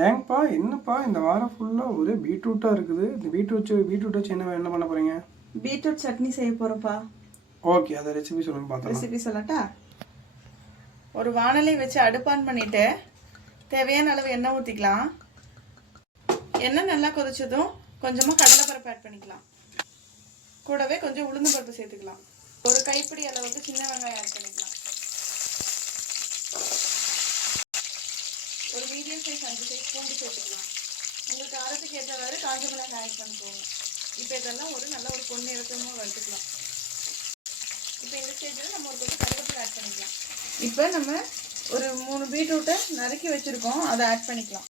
ஏங்கப்பா என்னப்பா இந்த வாரம் ஃபுல்லாக ஒரே பீட்ரூட்டாக இருக்குது. இந்த பீட்ரூட் வச்சு என்ன பண்ண போகிறீங்க? பீட்ரூட் சட்னி செய்ய போகிறோம்ப்பா. ஓகே, அதை ரெசிபி சொல்லுங்க பார்த்தா. ரெசிபி சொல்லட்டா? ஒரு வாணலி வச்சு அடுப்பான் பண்ணிவிட்டு தேவையான அளவு எண்ணெய் ஊற்றிக்கலாம். எண்ணெய் நல்லா கொதிச்சதும் கொஞ்சமாக கடலைப்பருப்பு ஆட் பண்ணிக்கலாம். கூடவே கொஞ்சம் உளுந்து பருப்பு சேர்த்துக்கலாம். ஒரு கைப்பிடி அளவுக்கு சின்ன வெங்காயம் ஆட் பண்ணிக்கலாம். ஒரு மீடியம் சைஸ் 5 சைஸ் பூண்டு சேர்த்துக்கலாம். உங்களுக்கு காரத்துக்கு ஏற்றவாறு காஞ்ச மிளகாய் ஆட் பண்ணிக்கோங்க. இப்போ இதெல்லாம் நல்ல ஒரு பொன்னிறக்கமாக வறுத்துக்கலாம். இப்போ இந்த ஸ்டேஜில் நம்ம ஒரு கொஞ்சம் கருவேப்பிலை ஆட் பண்ணிக்கலாம். இப்போ நம்ம ஒரு 3 பீட்ரூட்டை நறுக்கி வச்சுருக்கோம், அதை ஆட் பண்ணிக்கலாம்.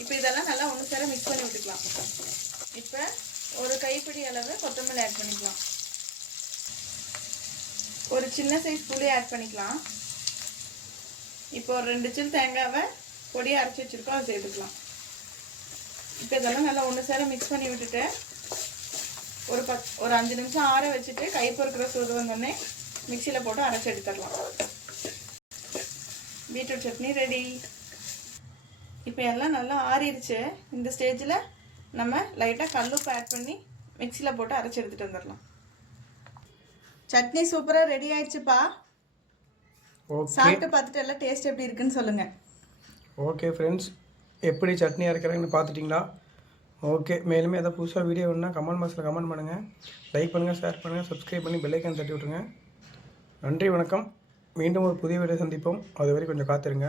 இப்போ இதெல்லாம் நல்லா ஒன்று சேர மிக்ஸ் பண்ணி விட்டுக்கலாம். இப்போ ஒரு கைப்பிடி அளவு கொத்தமல்லி ஆட் பண்ணிக்கலாம். ஒரு சின்ன சைஸ் புளி ஆட் பண்ணிக்கலாம். இப்போ ஒரு 2 சில் தேங்காவை பொடியை அரைச்சி வச்சுருக்கோம், அதை சேர்த்துக்கலாம். இப்போ இதெல்லாம் நல்லா ஒன்று சேர மிக்ஸ் பண்ணி விட்டுட்டு ஒரு 5 நிமிஷம் ஆற வச்சுட்டு கை பொறுக்கிற சூடு வந்தோடனே மிக்சியில் போட்டு அரைச்சி எடுத்துடலாம். Beetroot chutney ready. இப்போ எல்லாம் நல்லா ஆறிடுச்சு. இந்த ஸ்டேஜில் நம்ம லைட்டாக கல்லுப்பு ஆட் பண்ணி மிக்சியில் போட்டு அரைச்சி எடுத்துகிட்டு வந்துடலாம். சட்னி சூப்பராக ரெடி ஆயிடுச்சுப்பா. சாப்பிட்டு பார்த்துட்டு எல்லாம் டேஸ்ட் எப்படி இருக்குன்னு சொல்லுங்கள். ஓகே ஃப்ரெண்ட்ஸ், எப்படி சட்னி அரைக்கிறாங்கன்னு பார்த்துட்டிங்களா? ஓகே, மேலுமே எதாவது புதுசாக வீடியோ வேணுன்னா கமெண்ட் பாக்ஸில் கமெண்ட் பண்ணுங்கள், லைக் பண்ணுங்கள், ஷேர் பண்ணுங்கள், சப்ஸ்கிரைப் பண்ணி பெல் ஐக்கான் தட்டி விட்ருங்க. நன்றி, வணக்கம். மீண்டும் ஒரு புதிய வீடியோ சந்திப்போம். அது வரை கொஞ்சம் காத்திருங்க.